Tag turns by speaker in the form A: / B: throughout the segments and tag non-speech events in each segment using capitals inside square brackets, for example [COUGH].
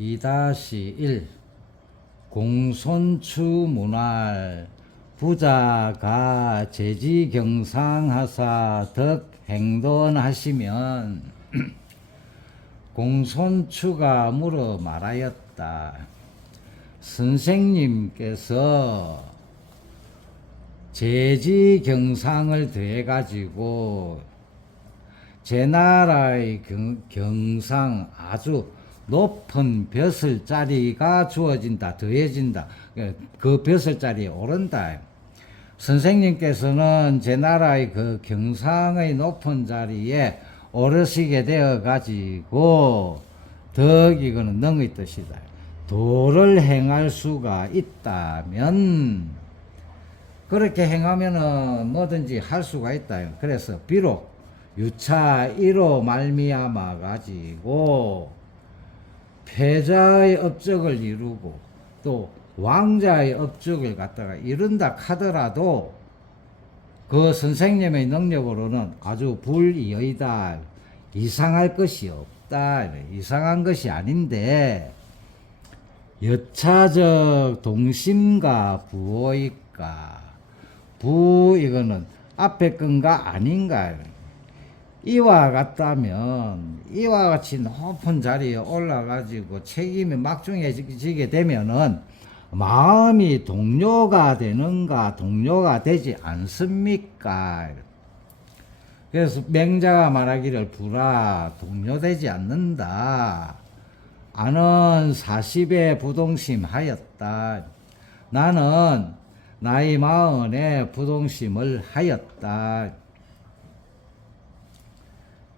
A: 2-1 공손추 문활 부자가 재지 경상하사 덕 행동하시면 [CLEARS THROAT] 공손추가 물어 말하였다. 선생님께서 재지 경상을 더해 가지고 제 나라의 경, 경상 아주 높은 벼슬 자리가 주어진다, 더해진다. 그 벼슬 자리에 오른다. 선생님께서는 제 나라의 그 경상의 높은 자리에 오르시게 되어 가지고 덕이 그는 능의 뜻이다. 도를 행할 수가 있다면 그렇게 행하면은 뭐든지 할 수가 있다. 그래서 비록 유차 1호 말미암아 가지고 패자의 업적을 이루고 또 왕자의 업적을 갖다가 이룬다 하더라도 그 선생님의 능력으로는 아주 불이의다. 이상할 것이 없다. 이상한 것이 아닌데 여차적 동심과 부호일까? 부 이거는 앞에 건가 아닌가? 이와 같다면 이와 같이 높은 자리에 올라가지고 책임이 막중해 지게 되면은 마음이 동료가 되는가 동료가 되지 않습니까? 그래서 맹자가 말하기를 부라 동료되지 않는다. 아는 40에 부동심 하였다. 나는 나이 마흔에 부동심을 하였다.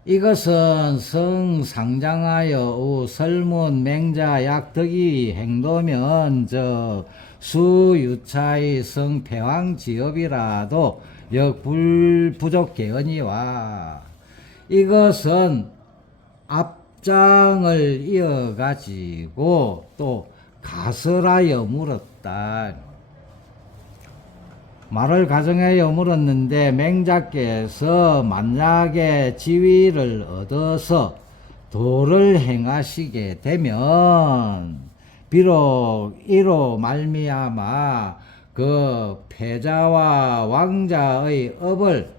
A: 이것은 성 상장하여 우 설문 맹자 약덕이 행도면 저 수유차의 성패왕지업이라도 역불 부족 개언이와 이것은 앞장을 이어가지고 또 가설하여 물었다. 말을 가정하여 물었는데 맹자께서 만약에 지위를 얻어서 도를 행하시게 되면 비록 이로 말미암아 그 패자와 왕자의 업을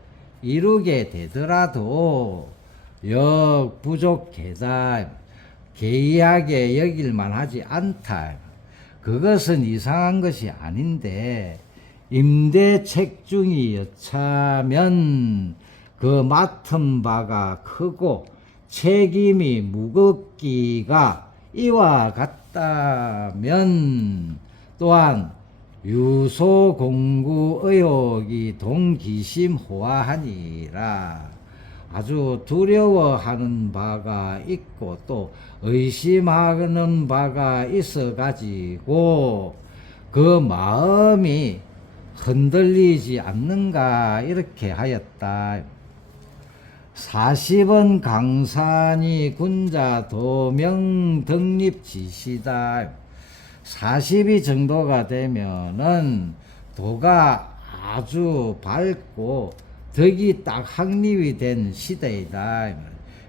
A: 이루게 되더라도 역 부족하다. 개의하게 여길만 하지 않다. 그것은 이상한 것이 아닌데 임대 책중이 여차면 그 맡은 바가 크고 책임이 무겁기가 이와 같다면 또한 유소 공구 의혹이 동기심호하니라. 아주 두려워하는 바가 있고 또 의심하는 바가 있어 가지고 그 마음이 흔들리지 않는가 이렇게 하였다. 40원 강산이 군자 도명 등립 지시다. 40이 정도가 되면은 도가 아주 밝고 덕이 딱 확립이 된 시대이다.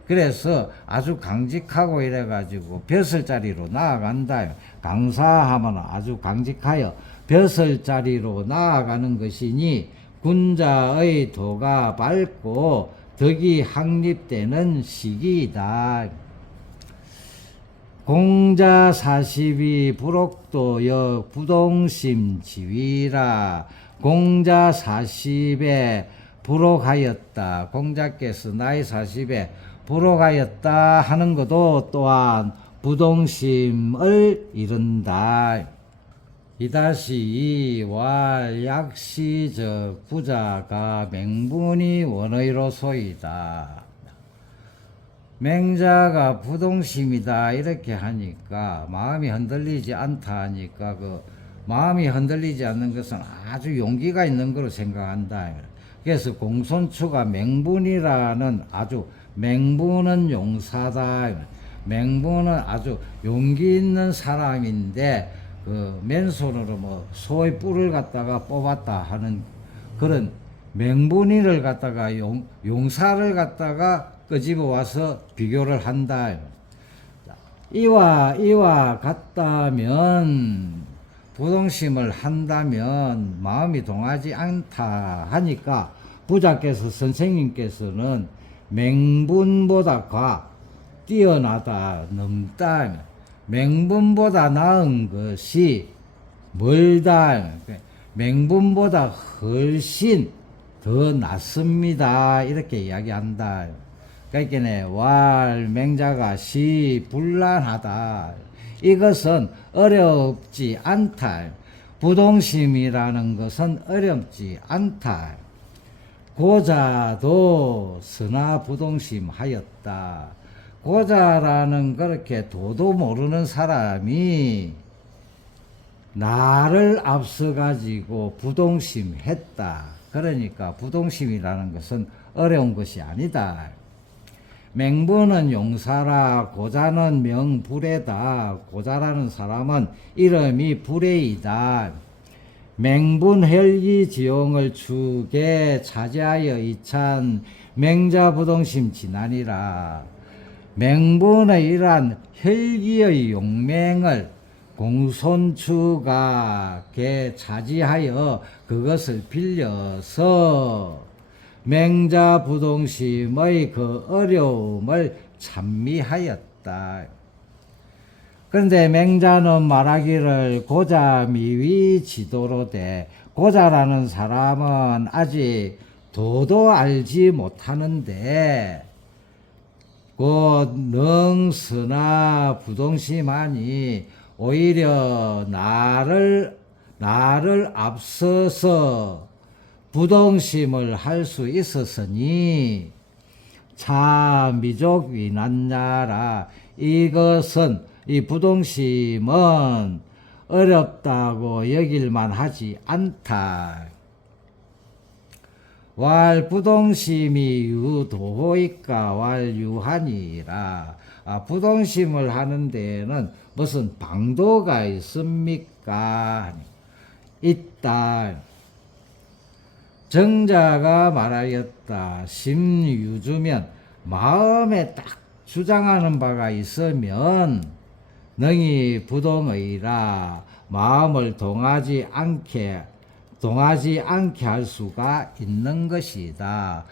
A: 그래서 아주 강직하고 이래가지고 벼슬자리로 나아간다. 강사하면 아주 강직하여 벼슬자리로 나아가는 것이니 군자의 도가 밝고 덕이 확립되는 시기이다. 공자 사십이 부록도역 부동심 지위라 공자 사십에 부록하였다. 공자께서 나이 사십에 부록하였다 하는 것도 또한 부동심을 이룬다. 이다시 왈 약시적 부자가 맹분이 원의로소이다. 맹자가 부동심이다 이렇게 하니까 마음이 흔들리지 않다 하니까 그 마음이 흔들리지 않는 것은 아주 용기가 있는 거로 생각한다. 그래서 공손추가 맹분이라는 아주 맹분은 용사다. 맹분은 아주 용기 있는 사람인데 그 맨손으로 뭐 소의 뿔을 갖다가 뽑았다 하는 그런 맹분이를 갖다가 용, 용사를 갖다가 끄집어 와서 비교를 한다. 이와 이와 같다면 부동심을 한다면 마음이 동하지 않다 하니까 부자께서 선생님께서는 맹분보다 과 뛰어나다 넘다 맹분보다 나은 것이 멀다. 맹분보다 훨씬 더 낫습니다. 이렇게 이야기한다. 그러니까 왈 맹자가 시 불란하다. 이것은 어렵지 않다. 부동심이라는 것은 어렵지 않다. 고자도 선하 부동심 하였다. 고자라는 그렇게 도도 모르는 사람이 나를 앞서 가지고 부동심 했다. 그러니까 부동심이라는 것은 어려운 것이 아니다. 맹부는 용사라 고자는 명불에다. 고자라는 사람은 이름이 불에이다. 맹분 헬기 지용을 축에 차지하여 이찬 맹자부동심 지난이라 맹분의 이러한 헬기의 용맹을 공손추가 개 차지하여 그것을 빌려서 맹자부동심의 그 어려움을 찬미하였다. 그런데 맹자는 말하기를 고자 미위 지도로되 고자라는 사람은 아직 도도 알지 못하는데 곧 능스나 부동심하니 오히려 나를 나를 앞서서 부동심을 할 수 있었으니 차 미족 위난냐라 이것은 이 부동심은 어렵다고 여길만 하지 않다. 왈 부동심이 유도이까 왈 유하니라. 아, 부동심을 하는 데에는 무슨 방도가 있습니까? 있다. 정자가 말하였다. 심유주면 마음에 딱 주장하는 바가 있으면 능히 부동의라 마음을 동하지 않게 동하지 않게 할 수가 있는 것이다.